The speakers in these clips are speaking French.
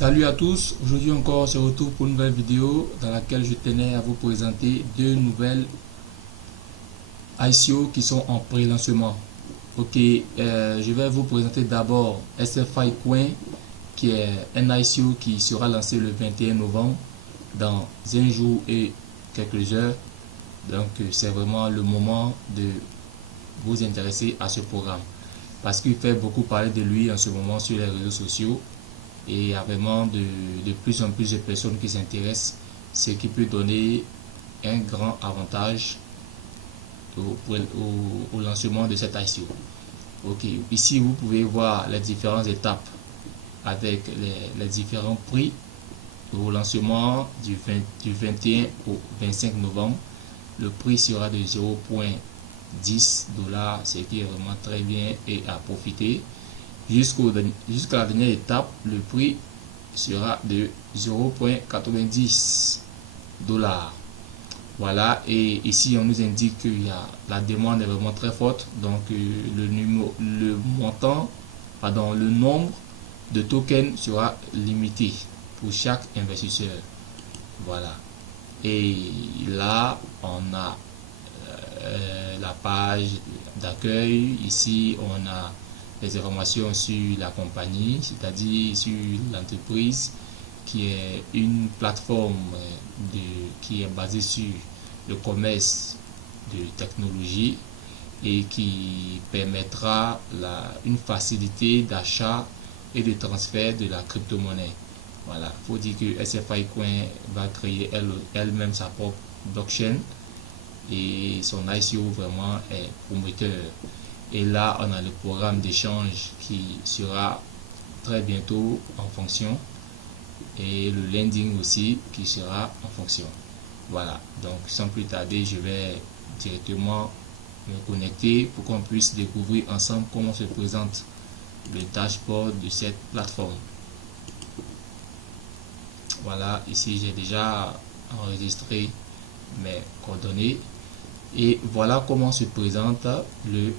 Salut à tous, aujourd'hui encore on se retrouve pour une nouvelle vidéo dans laquelle je tenais à vous présenter deux nouvelles ICO qui sont en pré-lancement. Ok, je vais vous présenter d'abord SFI Coin qui est un ICO qui sera lancé le 21 novembre dans un jour et quelques heures. Donc c'est vraiment le moment de vous intéresser à ce programme parce qu'il fait beaucoup parler de lui en ce moment sur les réseaux sociaux. Et il y a vraiment de plus en plus de personnes qui s'intéressent, ce qui peut donner un grand avantage au lancement de cette ICO. Ok, ici vous pouvez voir les différentes étapes avec les différents prix au lancement du 21 au 25 novembre. Le prix sera de 0,10 $, ce qui est vraiment très bien et à profiter. Jusqu'à la dernière étape, le prix sera de 0,90 $. Voilà, et ici on nous indique que la demande est vraiment très forte, donc le nombre de tokens sera limité pour chaque investisseur. Voilà, et là on a la page d'accueil. Ici on a les informations sur la compagnie, c'est-à-dire sur l'entreprise qui est une plateforme qui est basée sur le commerce de technologie et qui permettra une facilité d'achat et de transfert de la crypto-monnaie. Voilà, il faut dire que SFI Coin va créer elle-même sa propre blockchain et son ICO vraiment est prometteur. Et là, on a le programme d'échange qui sera très bientôt en fonction. Et le landing aussi qui sera en fonction. Voilà, donc sans plus tarder, je vais directement me connecter pour qu'on puisse découvrir ensemble comment se présente le dashboard de cette plateforme. Voilà, ici j'ai déjà enregistré mes coordonnées. Et voilà comment se présente le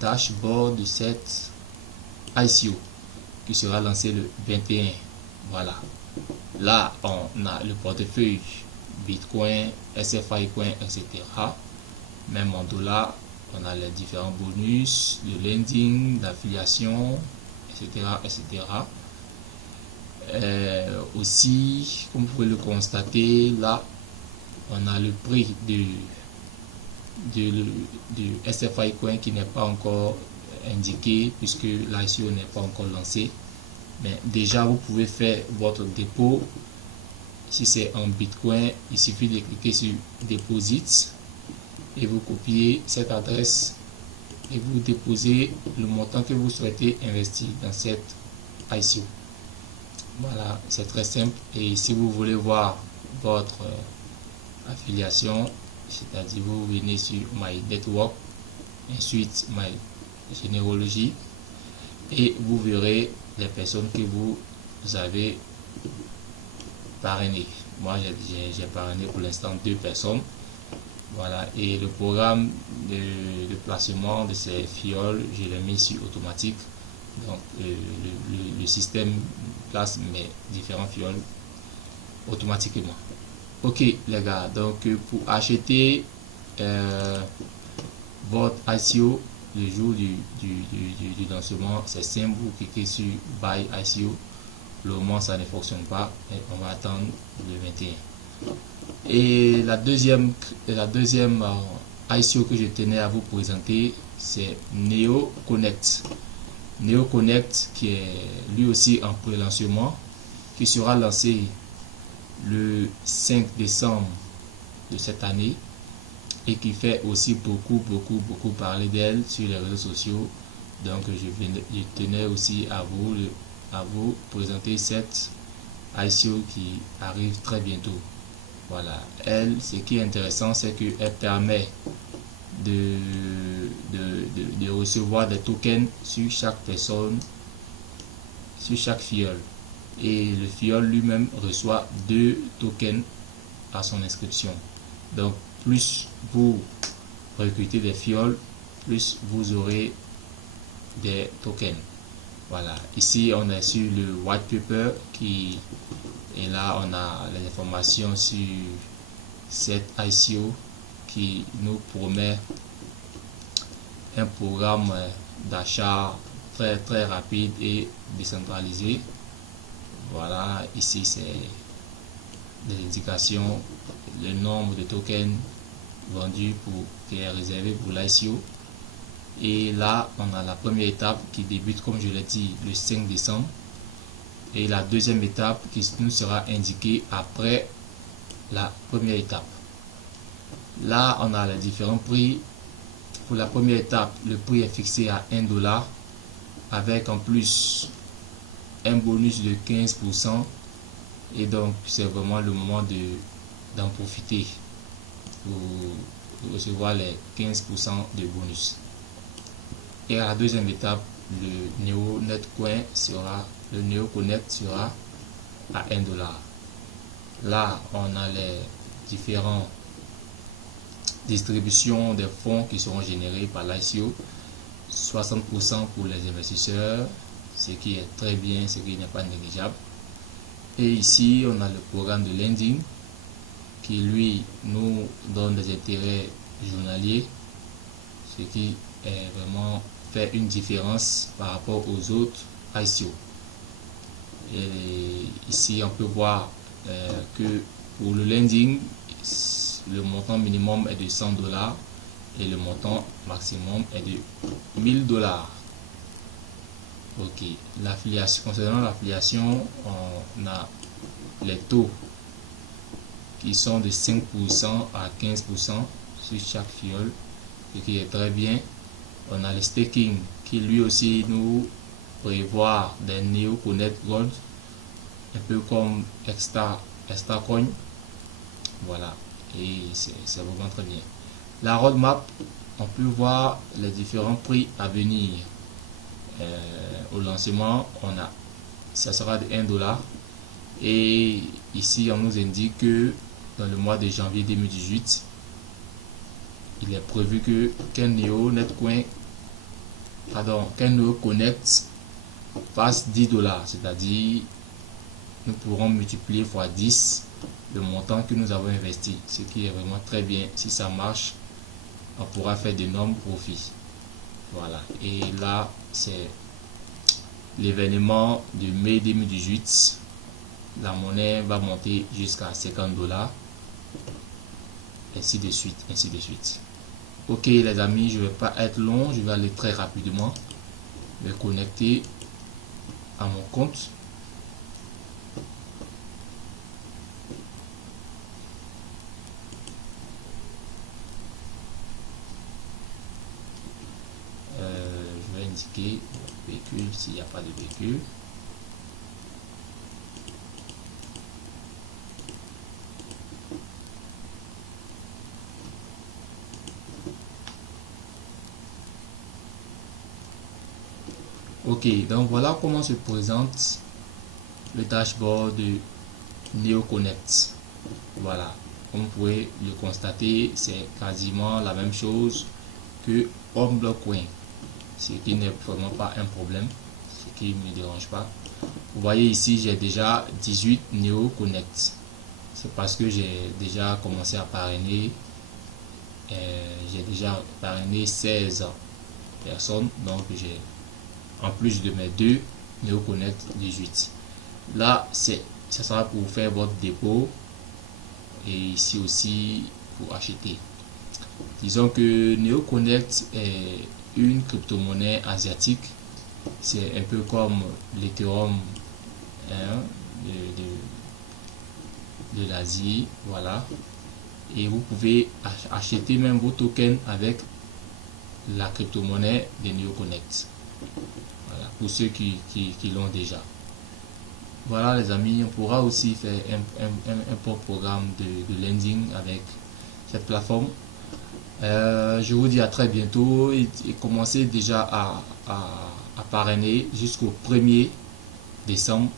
dashboard de cette ICO qui sera lancé le 21. Voilà, là on a le portefeuille Bitcoin, SFI Coin, etc. Même en dollars, on a les différents bonus, le lending, l'affiliation, etc. etc. Aussi, comme vous pouvez le constater, là on a le prix du SFI Coin qui n'est pas encore indiqué puisque l'ICO n'est pas encore lancé. Mais déjà vous pouvez faire votre dépôt. Si c'est en Bitcoin, il suffit de cliquer sur Deposit et vous copiez cette adresse et vous déposez le montant que vous souhaitez investir dans cette ICO. Voilà, c'est très simple. Et si vous voulez voir votre affiliation, c'est-à-dire vous venez sur My Network, ensuite My Généalogie, et vous verrez les personnes que vous avez parrainées. Moi j'ai parrainé pour l'instant 2 personnes. Voilà, et le programme de placement de ces fioles, je l'ai mis sur automatique. Donc le système place mes différents fioles automatiquement. Ok les gars, donc pour acheter votre ICO le jour du lancement, c'est simple, vous cliquez sur Buy ICO. Le moment ça ne fonctionne pas et on va attendre le 21. Et la deuxième ICO que je tenais à vous présenter, c'est Neo Connect. Neo Connect qui est lui aussi en pré-lancement, qui sera lancé le 5 décembre de cette année et qui fait aussi beaucoup parler d'elle sur les réseaux sociaux. Donc je tenais aussi à vous présenter cette ICO qui arrive très bientôt. Voilà, elle, ce qui est intéressant, c'est qu'elle permet de recevoir des tokens sur chaque personne, sur chaque fiole. Et le fiole lui-même reçoit 2 tokens à son inscription. Donc plus vous recrutez des fioles, plus vous aurez des tokens. Voilà, ici on est sur le white paper et là on a les informations sur cette ICO qui nous promet un programme d'achat très rapide et décentralisé. Voilà, ici c'est des indications, le nombre de tokens vendus qui est réservé pour l'ICO. Et là on a la première étape qui débute, comme je l'ai dit, le 5 décembre, et la deuxième étape qui nous sera indiquée après la première étape. Là on a les différents prix. Pour la première étape, le prix est fixé à 1 dollar avec en plus un bonus de 15%, et donc c'est vraiment le moment d'en profiter pour recevoir les 15% de bonus. Et à la deuxième étape, le Neo Connect sera à 1 dollar. Là on a les différentes distributions des fonds qui seront générés par l'ICO. 60% pour les investisseurs, ce qui est très bien, ce qui n'est pas négligeable. Et ici on a le programme de lending qui lui nous donne des intérêts journaliers, ce qui est vraiment fait une différence par rapport aux autres ICO. Et ici on peut voir que pour le lending, le montant minimum est de 100 dollars et le montant maximum est de 1000 dollars. Ok, l'affiliation, concernant l'affiliation, on a les taux qui sont de 5% à 15% sur chaque fiole, ce qui est très bien. On a le staking qui lui aussi nous prévoit des Neo Connect Gold, un peu comme Extra Coin. Voilà, et c'est vraiment très bien. La roadmap, on peut voir les différents prix à venir. Au lancement, ça sera de 1 dollar, et ici on nous indique que dans le mois de janvier 2018, il est prévu qu'un Neo Connect fasse 10 dollars, c'est-à-dire nous pourrons multiplier x 10 le montant que nous avons investi, ce qui est vraiment très bien. Si ça marche, on pourra faire d'énormes profits. Voilà, et là c'est l'événement de mai 2018. La monnaie va monter jusqu'à 50 dollars, ainsi de suite, ainsi de suite. Ok les amis, je ne vais pas être long, je vais aller très rapidement me connecter à mon compte. Je vais indiquer véhicule s'il n'y a pas de véhicule. Ok, donc voilà comment se présente le dashboard de Neo Connect. Voilà, comme vous pouvez le constater, c'est quasiment la même chose que OnBlockCoin, ce qui n'est vraiment pas un problème, ce qui ne me dérange pas. Vous voyez ici, j'ai déjà 18 Neo Connect. C'est parce que j'ai déjà commencé à parrainer. J'ai déjà parrainé 16 personnes, donc j'ai, en plus de mes 2 Neo Connect, 18. Là, ça sera pour faire votre dépôt, et ici aussi pour acheter. Disons que Neo Connect est une crypto-monnaie asiatique. C'est un peu comme l'Ethereum de l'Asie. Voilà. Et vous pouvez acheter même vos tokens avec la crypto-monnaie de Neo Connect. Voilà, pour ceux qui l'ont déjà. Voilà les amis, on pourra aussi faire un bon programme de lending avec cette plateforme. Je vous dis à très bientôt, et commencez déjà à parrainer jusqu'au 1er décembre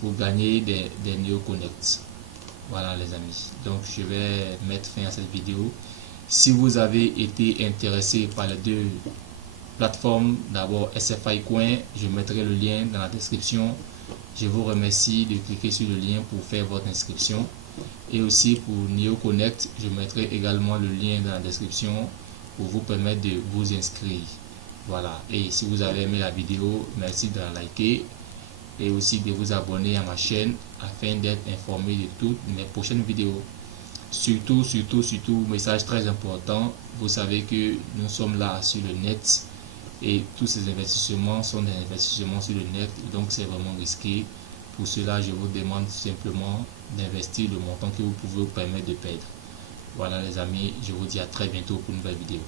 pour gagner des Neo Connect. Voilà les amis, donc je vais mettre fin à cette vidéo. Si vous avez été intéressé par les deux plateformes. D'abord SFI Coin, je mettrai le lien dans la description. Je vous remercie de cliquer sur le lien pour faire votre inscription. Et aussi pour NeoConnect, je mettrai également le lien dans la description pour vous permettre de vous inscrire. Voilà, et si vous avez aimé la vidéo, merci de la liker et aussi de vous abonner à ma chaîne afin d'être informé de toutes mes prochaines vidéos. Surtout, message très important, vous savez que nous sommes là sur le net et tous ces investissements sont des investissements sur le net, donc c'est vraiment risqué. Pour cela, je vous demande simplement d'investir le montant que vous pouvez vous permettre de perdre. Voilà les amis, je vous dis à très bientôt pour une nouvelle vidéo.